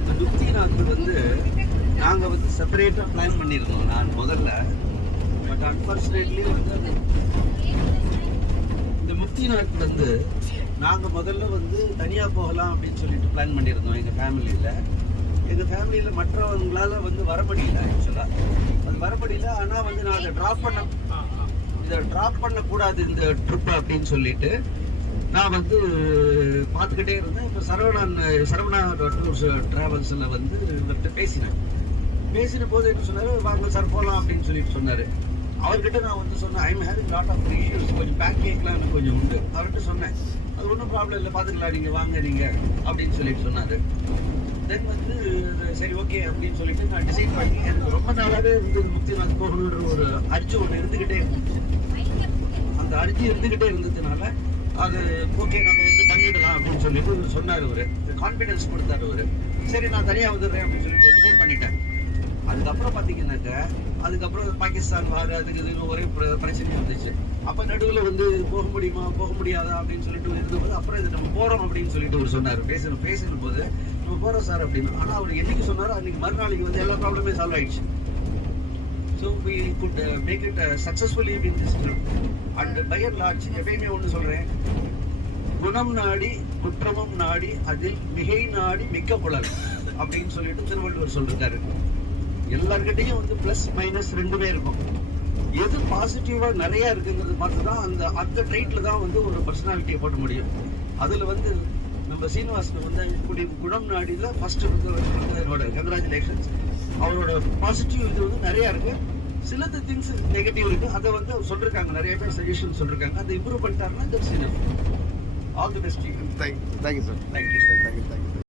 இந்த முக்திநாத் வந்து நாங்கள் வந்து செப்பரேட்டாக பிளான் பண்ணியிருந்தோம் நான் முதல்ல. பட் அன்ஃபார்ச்சுனேட்லி வந்து இந்த முக்திநாத் வந்து நாங்கள் முதல்ல வந்து தனியாக போகலாம் அப்படின்னு சொல்லிட்டு பிளான் பண்ணியிருந்தோம் எங்கள் ஃபேமிலியில். எங்கள் ஃபேமிலியில் மற்றவங்களால வந்து வர முடியல. ஆக்சுவலாக அது வர முடியல. ஆனால் வந்து நான் இதை ட்ராப் பண்ணக்கூடாது இந்த ட்ரிப் அப்படின்னு சொல்லிட்டு நான் வந்து பார்த்துக்கிட்டே இருந்தேன். இப்போ சரவணா டூர்ஸ் ட்ராவல்ஸில் வந்து இவர்கிட்ட பேசின போது என்ன சொன்னார், வாங்க சார் போகலாம் அப்படின்னு சொல்லிட்டு சொன்னார். அவர்கிட்ட நான் வந்து சொன்னேன், I am having lot of issues, கொஞ்சம் பேக் கேக்லாம் எனக்கு கொஞ்சம் உண்டு. அவர்கிட்ட சொன்னேன், அது ஒன்றும் ப்ராப்ளம் இல்லை, பார்த்துக்கலாம், நீங்கள் வாங்க நீங்கள் அப்படின்னு சொல்லிட்டு சொன்னார். தென் வந்து சரி ஓகே அப்படின்னு சொல்லிட்டு நான் டிசைட் பண்ணி எனக்கு ரொம்ப நாளாகவே வந்து முக்திநாத் போகணுன்ற ஒரு அர்ஜி ஒன்று இருந்துக்கிட்டே இருந்துச்சு. அந்த அர்ஜி இருந்துக்கிட்டே இருந்ததுனால அது ஓகே நம்ம வந்து பண்ணிடலாம் அப்படின்னு சொல்லிட்டு சொன்னார். அவர் கான்ஃபிடன்ஸ் கொடுத்தாரு. அவர் சரி நான் தனியாக வந்துடுறேன் அப்படின்னு சொல்லிட்டு டிசைட் பண்ணிட்டேன். அதுக்கப்புறம் பார்த்தீங்கன்னாக்க அதுக்கப்புறம் பாகிஸ்தான் வார் அதுக்கு இதுன்னு ஒரே பிரச்சனை வந்துச்சு. அப்போ நடுவில் வந்து போக முடியுமா போக முடியாதா அப்படின்னு சொல்லிட்டு இருந்தபோது அப்புறம் இது நம்ம போகிறோம் அப்படின்னு சொல்லிட்டு அவர் சொன்னார். பேசணும் போது நம்ம போகிறோம் சார் அப்படின்னு. ஆனால் அவர் என்னைக்கு சொன்னாரோ அன்றைக்கி மறுநாளைக்கு வந்து எல்லா ப்ராப்ளமே சால்வ் ஆயிடுச்சு. So we could make it successfully in this trip. And by and large எப்பயுமே ஒன்று சொல்கிறேன், குணம் நாடி குற்றமும் நாடி அதில் மிகை நாடி மிக்க புலன் அப்படின்னு சொல்லிட்டு திருவள்ளுவர் சொல்லிருக்காரு. எல்லார்கிட்டையும் வந்து ப்ளஸ் மைனஸ் ரெண்டுமே இருக்கும். எது பாசிட்டிவாக நிறையா இருக்குங்கிறது பார்த்து தான் அந்த ட்ரைட்டில் தான் வந்து ஒரு பர்சனாலிட்டியை போட முடியும். அதில் வந்து நம்ம சீனிவாசன் வந்து இப்படி குணம் நாடியில் ஃபர்ஸ்ட் என்னோட கங்க்ராச்சுலேஷன்ஸ். அவரோட பாசிட்டிவ் இது வந்து நிறையா இருக்குது. சிலது திங்ஸ் நெகட்டிவ் இருக்குது. அதை வந்து அவர் சொல்லியிருக்காங்க, நிறைய பேர் சஜஷன் சொல்லியிருக்காங்க. அதை இம்ப்ரூவ் பண்ணிட்டாருன்னா that's enough. All the best. Thank you sir. Thank you.